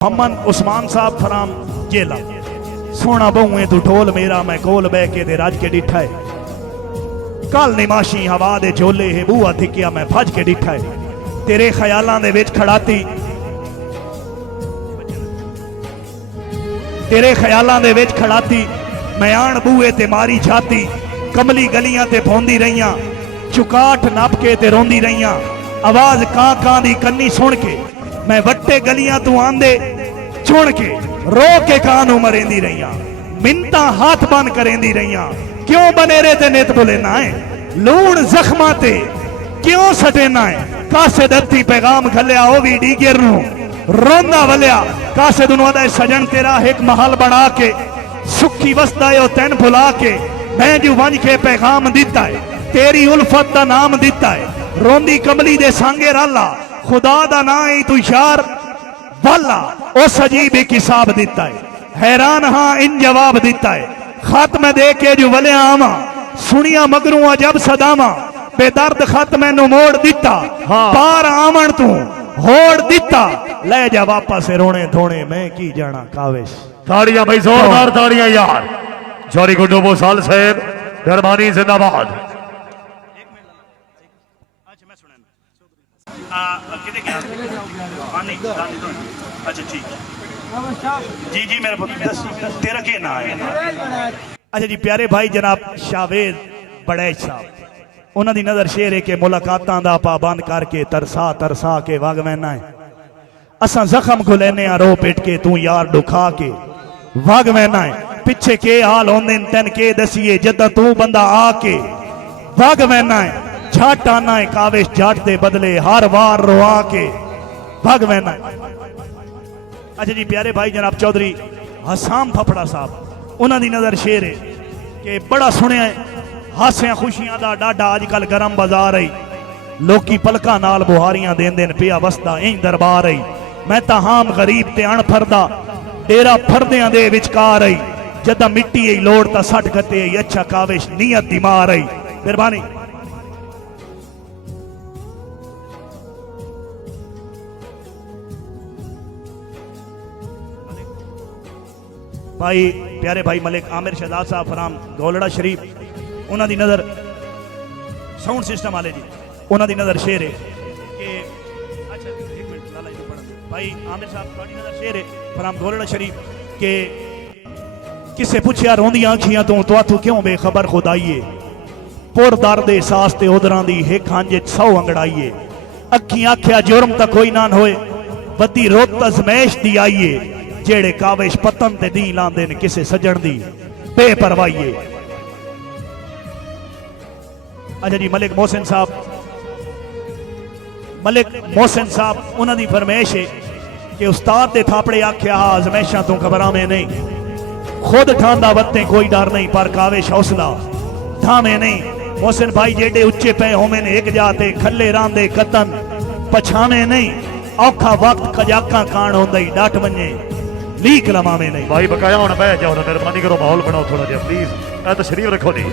हमन उस्मान साहब फराम जेला सोना बहुए तू ढोल मेरा मैं कोल बह के दे राज के डिठा है कल निमाशी हवा दे झोले है बूआ धिकिया मैं भज के डिठा है तेरे ख्यालां दे विच खड़ाती तेरे ख्यालां दे विच खड़ाती मैं आण बूए ते मारी छाती कमली गलियां ते पौंदी रहियां चुकाठ नप के ते रोंदी रहियां आवाज कां कां दी कन्नी सुन के मैं वट्टे गलियां तू आंदे चुन के रो के कानू मरेंदी रहियां मिन्ता हाथ बन करेंदी रहियां क्यों बनेरे ते नित बुलेना है लूण जख्मा ते क्यों सटेना है कासे दत्ती पैगाम घलिया ओ वी डीगर नु रोंदा वलिया कासे दुनों दा सजन तेरा एक महल बना के सुखी वसदा ओ तैन भुला के मैं जो वंज के पैगाम दिता है तेरी उल्फत दा नाम दिता है रोंदी कमली दे सांगे राला खुदा दा ना ही तू यार वाला उस अजीब एक हिसाब दिता है हैरान हाँ इन जवाब दिता है खत में दे के जो वले आवा सुनिया मगरू जब सदावा बेदर्द खत मैनू मोड़ दिता पार आवन तू होड़ दिता ले जा वापस रोने धोने मैं की जाना काविश ताड़ियां भाई जोरदार ताड़ियां यार जौहरी गुड्डू बोसाल साहब मेहरबानी जिंदाबाद अच्छा ठीक जी जी मेरे तेरा के ना है अच्छा जी प्यारे भाई जनाब शावेद बड़ैच साहब उन्हां दी नजर शेर है कि मुलाकातां दा पाबंद करके तरसा तरसा के वग वैना है असां जख्म घुलेने रो पिट के तू यार दुखा के वग वैना है पिछे के हाल होंदे तैन के दसिए जदा तू बंदा आके वग वैना है झट आना है काविश झट दे बदले हर वार रोआ के भग वैना है अच्छा जी प्यारे भाई जनाब चौधरी हसाम फफड़ा साहब उन्हां दी नजर शेर है कि बड़ा सुनिया है हासियां खुशियां दा डाडा अजकल गरम बाजार है लोकी पलका नाल बुहारियां देंदे ने पिया वसदा इंज दरबार है मैं तां हाम गरीब ते अणफरदा डेरा फरदियां दे विचकार है जदा मिट्टी है लोड़ ता सट गते अच्छा काविश नियत दी मार है मेहरबानी भाई प्यारे भाई मलिक आमिर शहजाद साहब फराम गोलड़ा शरीफ उन्हां दी नजर साउंड सिस्टम वाले जी उन्हां दी नजर शेर है कि अच्छा एक मिनट लाला जी पढ़ भाई आमिर साहब थोड़ी नजर शेर है फराम गोलड़ा शरीफ के किसे पूछया रोंदियां अखियां तू क्यों बेखबर खुदाईए पुर दर्द एहसास ते उदरां दी हिक हंज 100 अंगड़ाईए अखियां आख्या जुर्म ता कोई ना होए बदी रोत अजमैश दी आईए जेड़े काविश पतन ते दी लांदे ने किसे सजन दी बेपरवाहीए अच्छा जी मलिक मोहसिन साहब उन्हां दी फरमाइश है कि उस्ताद दे थापड़े आख्या आजमैशां तू घबरा में नहीं खुद ठांदा वत्ते कोई डर नहीं पर काविश हौसला ठामे नहीं मोहसिन भाई जेडे उच्चे पे होवे ने एक जाते खल्ले रांदे कतन पछावे नहीं औखा वक्त खजाका कान होंदा ही डट वने लीक लमावे नहीं भाई बकाया होना बह जाओ मेहरबानी करो माहौल बनाओ थोड़ा जिहा प्लीज तशरीफ रखो जी